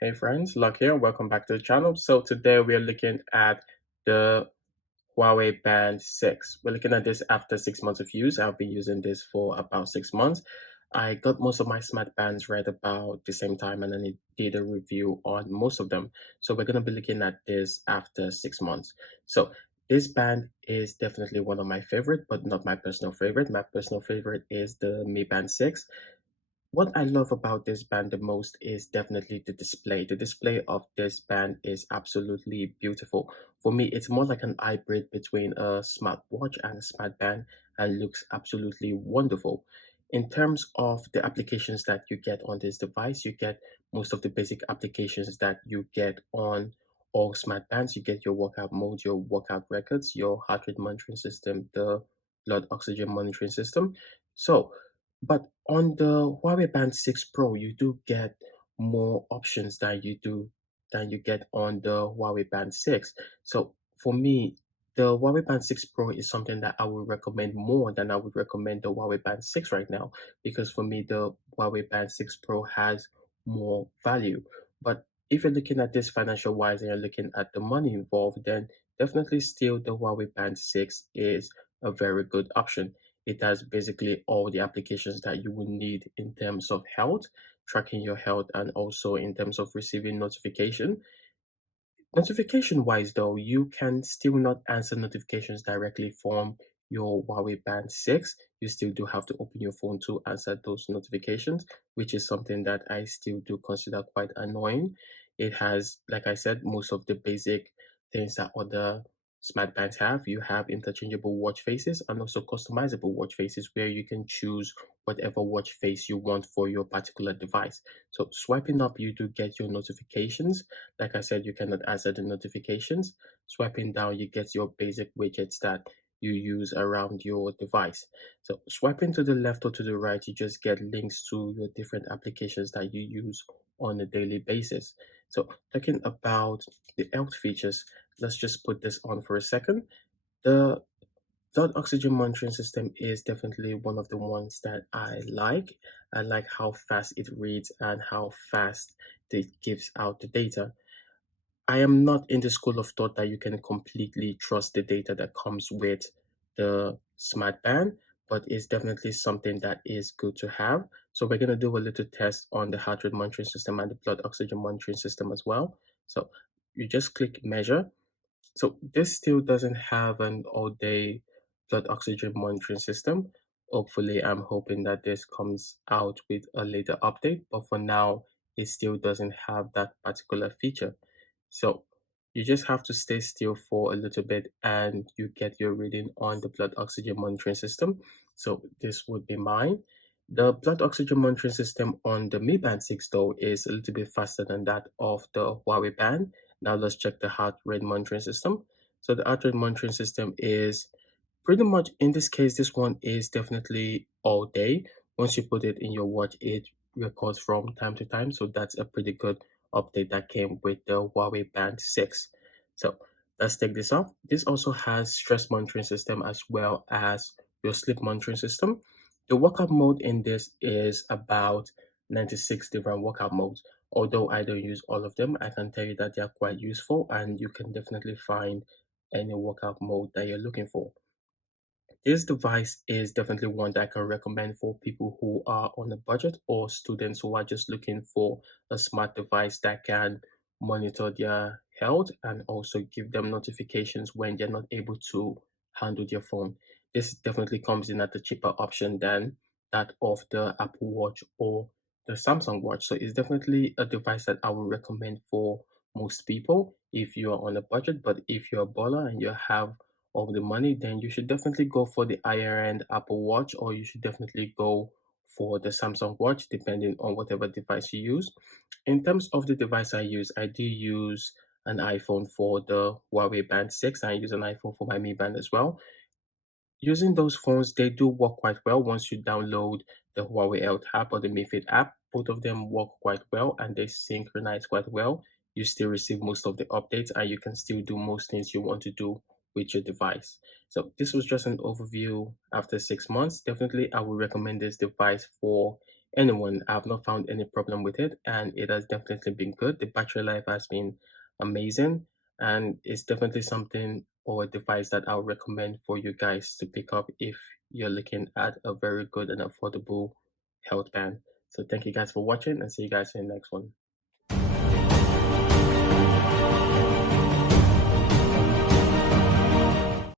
Hey friends, Luck here. Welcome back to the channel. So today we are looking at the Huawei Band 6. We're looking at this after 6 months of use. I've been using this for about 6 months. I got most of my smart bands right about the same time and then I did a review on most of them. So we're going to be looking at this after 6 months. So this band is definitely one of my favorite, but not my personal favorite. My personal favorite is the Mi Band 6. What I love about this band the most is definitely the display. The display of this band is absolutely beautiful. For me, it's more like an hybrid between a smartwatch and a smart band and looks absolutely wonderful. In terms of the applications that you get on this device, you get most of the basic applications that you get on all smart bands. You get your workout mode, your workout records, your heart rate monitoring system, the blood oxygen monitoring system. So but on the Huawei Band 6 Pro, you do get more options than you get on the Huawei Band 6. So for me, the Huawei Band 6 Pro is something that I would recommend more than I would recommend the Huawei Band 6 right now, because for me, the Huawei Band 6 Pro has more value. But if you're looking at this financial wise and you're looking at the money involved, then definitely still the Huawei Band 6 is a very good option. It has basically all the applications that you would need in terms of health, tracking your health, and also in terms of receiving notification. Notification wise, though, you can still not answer notifications directly from your Huawei Band 6. You still do have to open your phone to answer those notifications, which is something that I still do consider quite annoying. It has, like I said, most of the basic things that other smart bands have. You have interchangeable watch faces and also customizable watch faces where you can choose whatever watch face you want for your particular device. So swiping up, you do get your notifications. Like I said, you cannot answer the notifications. Swiping down, you get your basic widgets that you use around your device. So swiping to the left or to the right, you just get links to your different applications that you use on a daily basis. So talking about the health features, let's just put this on for a second. The blood oxygen monitoring system is definitely one of the ones that I like. I like how fast it reads and how fast it gives out the data. I am not in the school of thought that you can completely trust the data that comes with the smart band, but it's definitely something that is good to have. So we're going to do a little test on the heart rate monitoring system and the blood oxygen monitoring system as well. So you just click measure. So this still doesn't have an all-day blood oxygen monitoring system. Hopefully, I'm hoping that this comes out with a later update, but for now, it still doesn't have that particular feature. So you just have to stay still for a little bit and you get your reading on the blood oxygen monitoring system. So this would be mine. The blood oxygen monitoring system on the Mi Band 6 though is a little bit faster than that of the Huawei Band. Now let's check the heart rate monitoring system. So the heart rate monitoring system is pretty much, in this case, this one is definitely all day. Once you put it in your watch, it records from time to time. So that's a pretty good update that came with the Huawei Band 6. So let's take this off. This also has stress monitoring system as well as your sleep monitoring system. The workout mode in this is about 96 different workout modes. Although I don't use all of them, I can tell you that they are quite useful and you can definitely find any workout mode that you're looking for. This device is definitely one that I can recommend for people who are on a budget or students who are just looking for a smart device that can monitor their health and also give them notifications when they're not able to handle their phone. This definitely comes in at a cheaper option than that of the Apple Watch or the Samsung Watch. So it's definitely a device that I would recommend for most people if you are on a budget. But if you're a baller and you have of the money, then you should definitely go for the higher end Apple Watch, or you should definitely go for the Samsung Watch, depending on whatever device you use. In terms of the device I use, I do use an iPhone for the Huawei Band 6. I use an iPhone for my Mi Band as well. Using those phones, they do work quite well once you download the Huawei Health app or the Mi Fit app. Both of them work quite well and they synchronize quite well. You still receive most of the updates and you can still do most things you want to do with your device. So this was just an overview after 6 months. Definitely, I would recommend this device for anyone. I've not found any problem with it, and it has definitely been good. The battery life has been amazing, and it's definitely something or a device that I would recommend for you guys to pick up if you're looking at a very good and affordable health band. So thank you guys for watching, and see you guys in the next one.